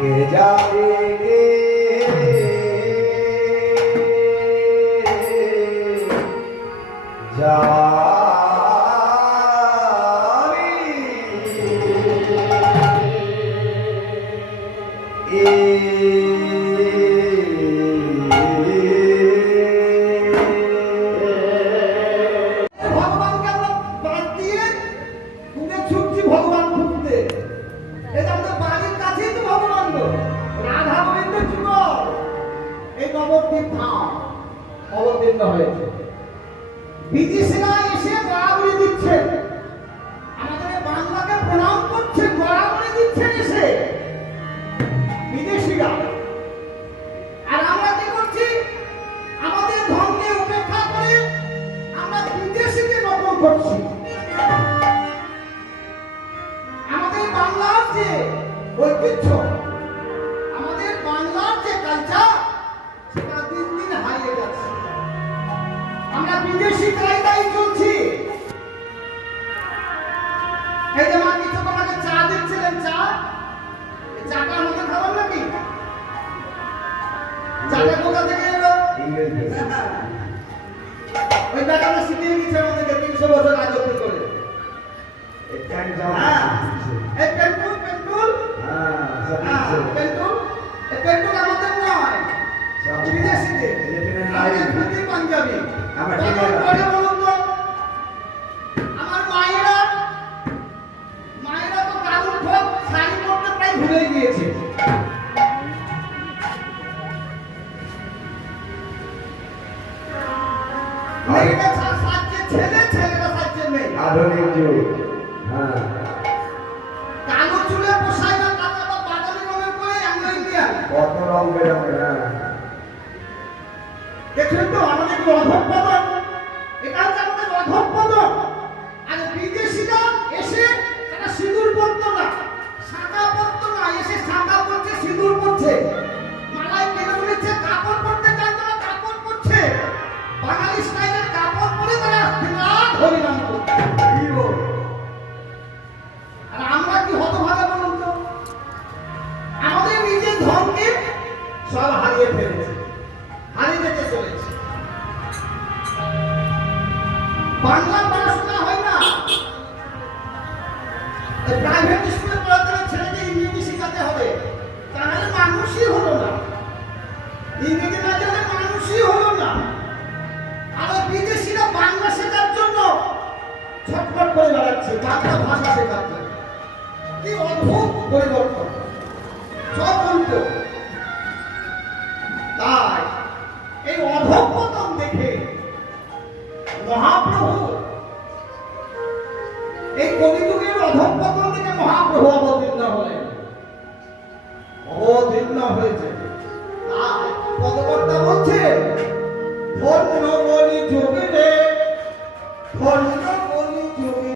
কে যাবে কে অবতীর্ণ হয়েছে। বিদেশিরা এসে গড়াগড়ি দিচ্ছেন, আমাদের বাংলাকে প্রণাম করছে, গড়াগড়ি দিচ্ছেন এসে বিদেশিরা। আর আমরা কি করছি? আমাদের ধর্মকে উপেক্ষা করে আমরা বিদেশিকে নকল করছি। আমাদের বাংলার যে ঐতিহ্য, আমাদের বাংলার যে কালচার, সেটা দিন দিন হারিয়ে যাচ্ছে। আমরা বিদেশি কায়দায় চলছি। এই যে মা কিছু তোমাকে চা দিচ্ছিলেন, চাটা আমাকে খাবার নাকি? চাটা কোথা থেকে এলো? ওই ব্যাটারা শিখিয়ে দিচ্ছে আমাদেরকে 300 বছর রাজত্ব করে। এই পেন্টুল আমাদের নয়, বিদেশিদের। পাঞ্জাবি আমার মায়েরা তো কারুর ঠোক শাড়ি পরতে প্রায় ভুলে গিয়েছে। মেয়েরা সাজছে ছেলে, ছেলেরা সাজছে মেয়ে। আধুনিক যুগ। কালো চুলে পোশাক না কাটা বা বাদামি রঙের পরে অ্যাংলো ইন্ডিয়ান। কত রং বেরঙের। দেখলেন তো আমাদের অধঃপতন। এটা হচ্ছে আমাদের অধঃপতন। আর বিদেশিরা এসে তারা সিঁদুর পরতো না, শাঁখা পরতো না, এসে শাঁখা পরছে, সিঁদুর পরছে, মালায় কেনে বলেছে, কাপড় পরতে জানতো না, কাপড় পরছে। বাঙালি স্টাইলের কাপড় পরে তারা বিরাট হরিনাম করছে। আর আমরা কি হতভাগা বলুন তো? আমাদের নিজের ধর্মকে সব হারিয়ে ফেলেছে, হারিয়ে যেতে চলেছে। বাংলা পড়াশোনা হয় না, প্রাইভেট স্কুলে পড়াতে ছেলেকে ইংরেজি শেখাতে হবে, তাহলে মানুষই হলো না। ইংরেজি না জানলে মানুষই হলো না। আর বিদেশিরা বাংলা শেখার জন্য ছটফট করে বেড়াচ্ছে, বাংলা ভাষা শেখার জন্য। কি অদ্ভুত পরিবর্তন, সব উল্টো। তাই এই অধঃপতন দেখে মহাপ্রভু, এই কলিযুগের অধঃপতন থেকে মহাপ্রভু অবতীর্ণ হলেন, অবতীর্ণ হয়েছে। তাই পদকর্তা বলছেন